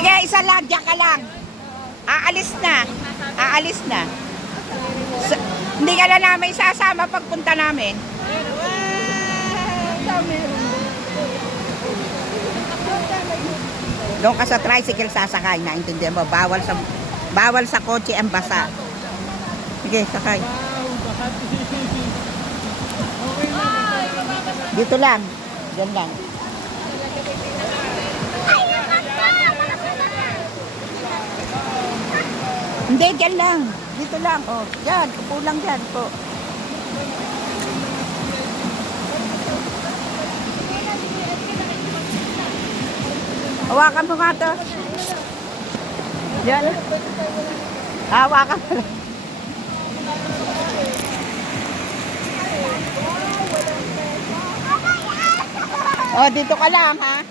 Sige, isa lang, diyan ka lang. Aalis na. Aalis na. Hindi ka na namin sasama pagpunta namin. Doon ka sa tricycle sasakay, naintindihan mo, bawal sa kotse ang basa. Sige, sakay. Dito lang. Diyan lang. Hindi, dyan lang. Dito lang. Oh, dyan. Upo lang dyan po. Hawakan mo nga to. Dyan. Hawakan mo lang. Oh, dito ka lang, ha?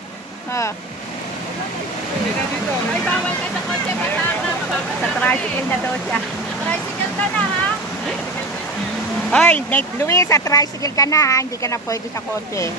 Oh. Ay, bawal ka sa kotse, bata ka. Sa tricycle na daw siya. Tricycle ka na, ha? Hoy, Luis, sa tricycle ka na, ha? Hindi ka na pwede sa kotse.